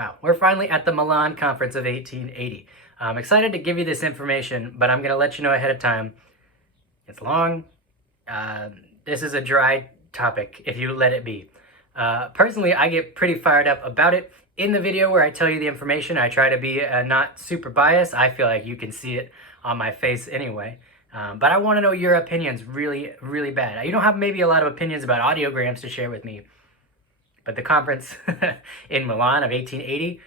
Wow, we're finally at the Milan Conference of 1880. I'm excited to give you this information, but I'm going to let you know ahead of time. It's long. This is a dry topic, if you let it be. Personally, I get pretty fired up about it. In the video where I tell you the information, I try to be not super biased. I feel like you can see it on my face anyway. But I want to know your opinions really, really bad. You don't have maybe a lot of opinions about audiograms to share with me, but the conference in Milan of 1880,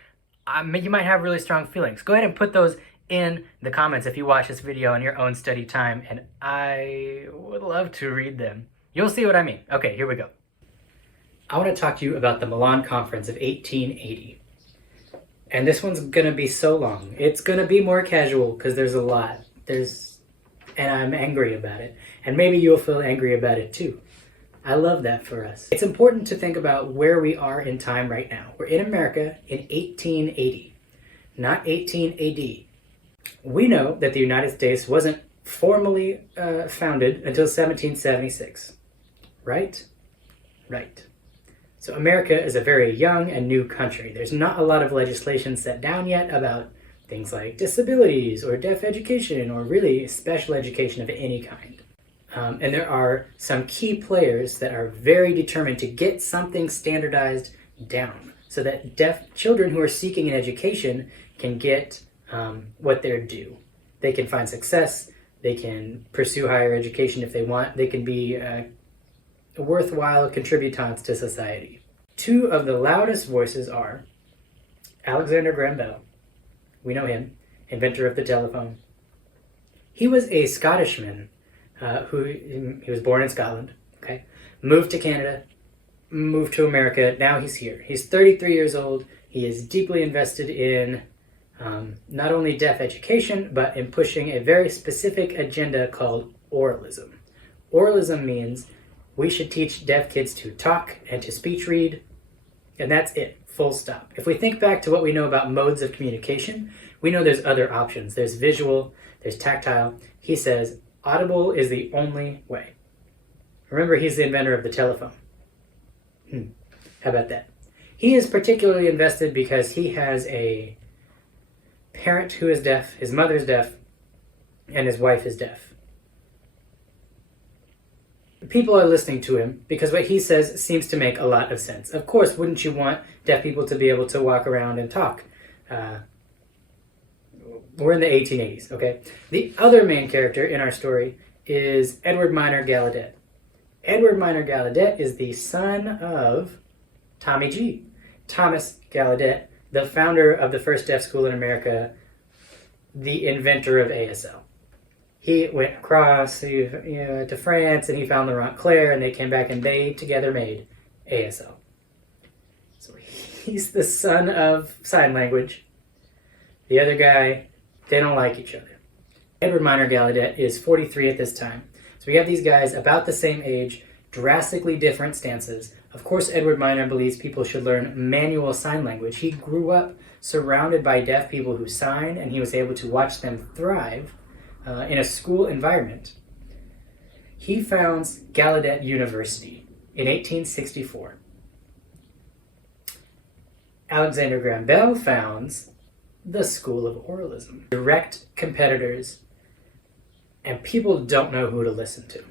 you might have really strong feelings. Go ahead and put those in the comments if you watch this video on your own study time, and I would love to read them. You'll see what I mean. Okay, here we go. I want to talk to you about the Milan Conference of 1880. And this one's going to be so long. It's going to be more casual because there's a lot. And I'm angry about it. And maybe you'll feel angry about it too. I love that for us. It's important to think about where we are in time right now. We're in America in 1880, not 18 AD. We know that the United States wasn't formally founded until 1776, right? Right. So America is a very young and new country. There's not a lot of legislation set down yet about things like disabilities or deaf education or really special education of any kind. And there are some key players that are very determined to get something standardized down so that deaf children who are seeking an education can get what they're due. They can find success, they can pursue higher education if they want, they can be worthwhile contributants to society. Two of the loudest voices are Alexander Graham Bell. We know him, inventor of the telephone. He was a Scottishman he was born in Scotland, okay? Moved to Canada, moved to America, now he's here. He's 33 years old. He is deeply invested in not only deaf education, but in pushing a very specific agenda called Oralism. Oralism means we should teach deaf kids to talk and to speech read, and that's it, full stop. If we think back to what we know about modes of communication, we know there's other options. There's visual, there's tactile. He says audible is the only way. Remember, he's the inventor of the telephone. How about that? He is particularly invested because he has a parent who is deaf, his mother's deaf, and his wife is deaf. People are listening to him because what he says seems to make a lot of sense. Of course, wouldn't you want deaf people to be able to walk around and talk? We're in the 1880s, okay? The other main character in our story is Edward Miner Gallaudet. Edward Miner Gallaudet is the son of Tommy G. Thomas Gallaudet, the founder of the first deaf school in America, the inventor of ASL. He went across to France and he found Laurent Clerc and they came back and they together made ASL. So he's the son of sign language. The other guy, they don't like each other. Edward Miner Gallaudet is 43 at this time. So we have these guys about the same age, drastically different stances. Of course, Edward Miner believes people should learn manual sign language. He grew up surrounded by deaf people who sign, and he was able to watch them thrive in a school environment. He founds Gallaudet University in 1864. Alexander Graham Bell founds the School of Oralism. Direct competitors, and people don't know who to listen to.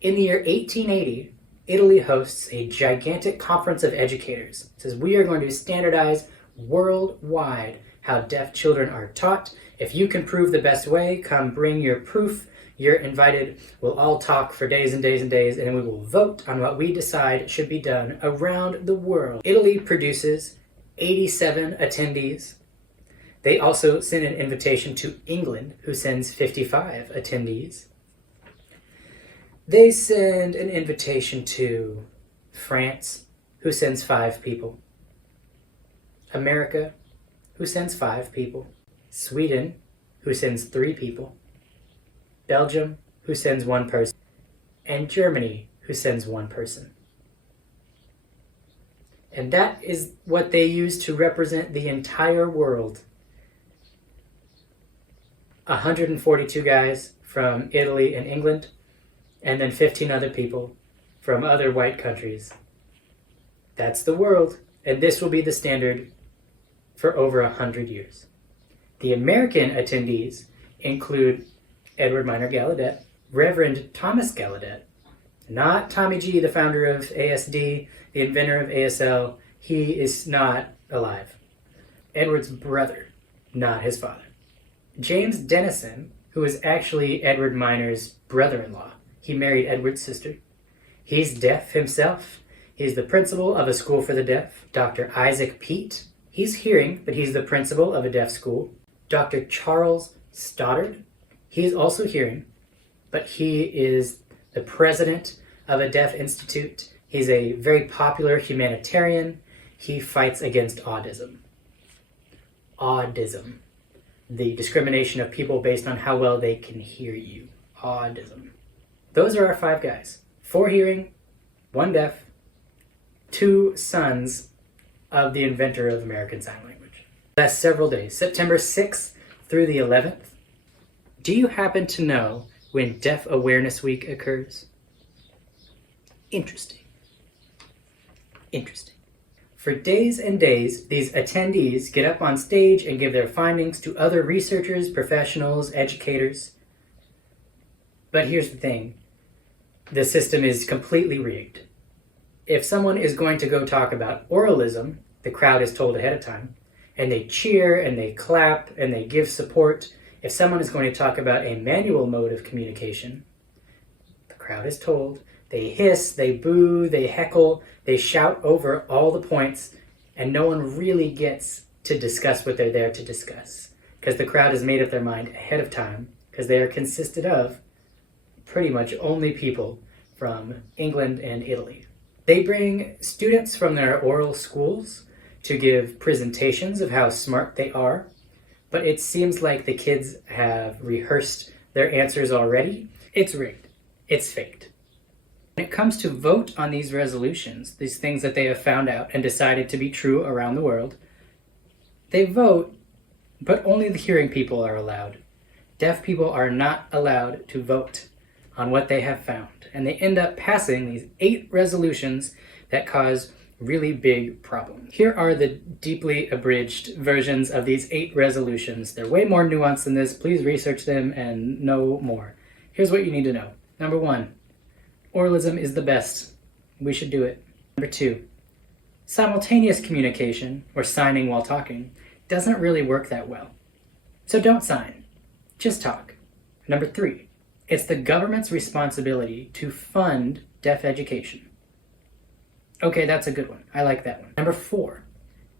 In the year 1880, Italy hosts a gigantic conference of educators. It says, we are going to standardize worldwide how deaf children are taught. If you can prove the best way, come bring your proof. You're invited. We'll all talk for days and days and days, and we will vote on what we decide should be done around the world. Italy produces 87 attendees. They also send an invitation to England, who sends 55 attendees. They send an invitation to France, who sends 5 people. America, who sends 5 people. Sweden, who sends 3 people. Belgium, who sends 1 person. And Germany, who sends 1 person. And that is what they use to represent the entire world. 142 guys from Italy and England, and then 15 other people from other white countries. That's the world, and this will be the standard for over 100 years. The American attendees include Edward Miner Gallaudet, Reverend Thomas Gallaudet, not Tommy G, the founder of ASD, the inventor of ASL. He is not alive. Edward's brother, not his father. James Dennison, who is actually Edward Miner's brother-in-law. He married Edward's sister. He's deaf himself. He's the principal of a school for the deaf. Dr. Isaac Peet, he's hearing, but he's the principal of a deaf school. Dr. Charles Stoddard, he's also hearing, but he is the president of a deaf institute. He's a very popular humanitarian. He fights against audism. Audism. The discrimination of people based on how well they can hear you. Audism. Those are our 5 guys. 4 hearing, 1 deaf, 2 sons of the inventor of American Sign Language. That's several days, September 6th through the 11th. Do you happen to know when Deaf Awareness Week occurs? Interesting. Interesting. For days and days, these attendees get up on stage and give their findings to other researchers, professionals, educators. But here's the thing. The system is completely rigged. If someone is going to go talk about oralism, the crowd is told ahead of time, and they cheer and they clap and they give support. If someone is going to talk about a manual mode of communication, the crowd is told, they hiss, they boo, they heckle, they shout over all the points, and no one really gets to discuss what they're there to discuss, because the crowd has made up their mind ahead of time, because they are consisted of pretty much only people from England and Italy. They bring students from their oral schools to give presentations of how smart they are, but it seems like the kids have rehearsed their answers already. It's rigged. It's faked. When it comes to vote on these resolutions, these things that they have found out and decided to be true around the world, they vote, but only the hearing people are allowed. Deaf people are not allowed to vote on what they have found. And they end up passing these 8 resolutions that cause really big problems. Here are the deeply abridged versions of these 8 resolutions. They're way more nuanced than this. Please research them and know more. Here's what you need to know. Number 1, oralism is the best. We should do it. Number 2, simultaneous communication, or signing while talking, doesn't really work that well. So don't sign. Just talk. Number 3, it's the government's responsibility to fund deaf education. Okay, that's a good one. I like that one. Number 4,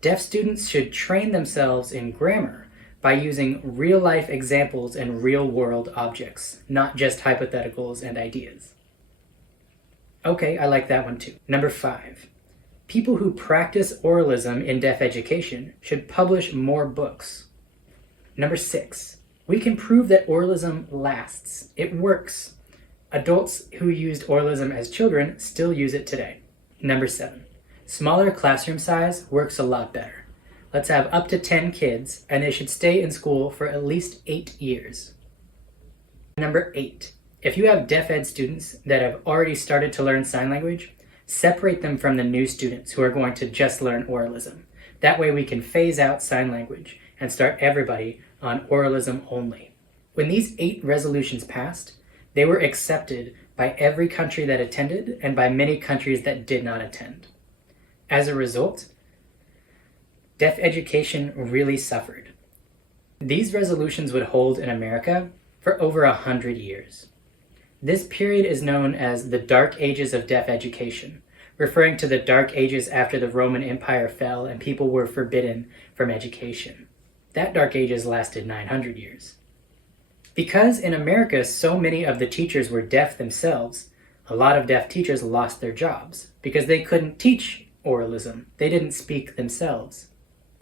deaf students should train themselves in grammar by using real-life examples and real-world objects, not just hypotheticals and ideas. Okay, I like that one too. Number 5, people who practice oralism in deaf education should publish more books. Number 6, we can prove that oralism lasts. It works. Adults who used oralism as children still use it today. Number 7, smaller classroom size works a lot better. Let's have up to 10 kids, and they should stay in school for at least 8 years. Number 8, if you have deaf ed students that have already started to learn sign language, separate them from the new students who are going to just learn oralism. That way we can phase out sign language and start everybody on oralism only. When these 8 resolutions passed, they were accepted by every country that attended and by many countries that did not attend. As a result, deaf education really suffered. These resolutions would hold in America for over 100 years. This period is known as the Dark Ages of deaf education, referring to the Dark Ages after the Roman Empire fell and people were forbidden from education. That Dark Ages lasted 900 years. Because in America so many of the teachers were deaf themselves, a lot of deaf teachers lost their jobs because they couldn't teach oralism. They didn't speak themselves.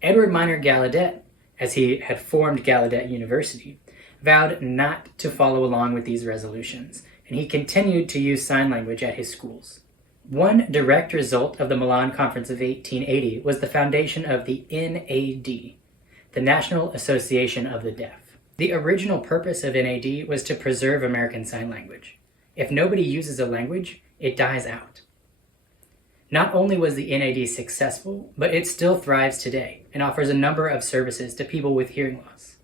Edward Miner Gallaudet, as he had formed Gallaudet University, vowed not to follow along with these resolutions, and he continued to use sign language at his schools. One direct result of the Milan Conference of 1880 was the foundation of the NAD, the National Association of the Deaf. The original purpose of NAD was to preserve American Sign Language. If nobody uses a language, it dies out. Not only was the NAD successful, but it still thrives today and offers a number of services to people with hearing loss.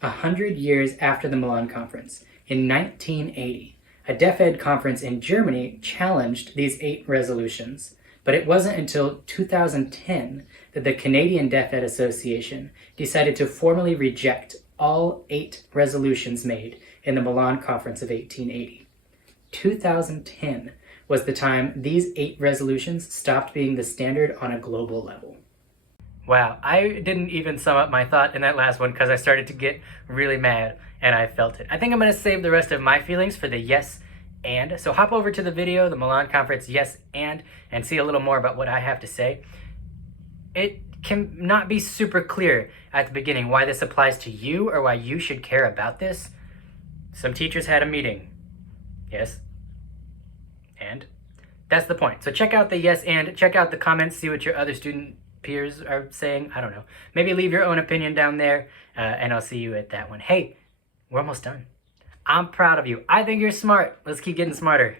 100 years after the Milan Conference, in 1980, a Deaf Ed conference in Germany challenged these 8 resolutions, but it wasn't until 2010 that the Canadian Deaf Ed Association decided to formally reject all 8 resolutions made in the Milan Conference of 1880. 2010 was the time these 8 resolutions stopped being the standard on a global level. Wow, I didn't even sum up my thought in that last one because I started to get really mad and I felt it. I think I'm going to save the rest of my feelings for the yes and. So hop over to the video, the Milan Conference yes and see a little more about what I have to say. It can not be super clear at the beginning why this applies to you or why you should care about this. Some teachers had a meeting. Yes. And that's the point. So check out the yes and, check out the comments, see what your other student peers are saying. I don't know. Maybe leave your own opinion down there, and I'll see you at that one. Hey, we're almost done. I'm proud of you. I think you're smart. Let's keep getting smarter.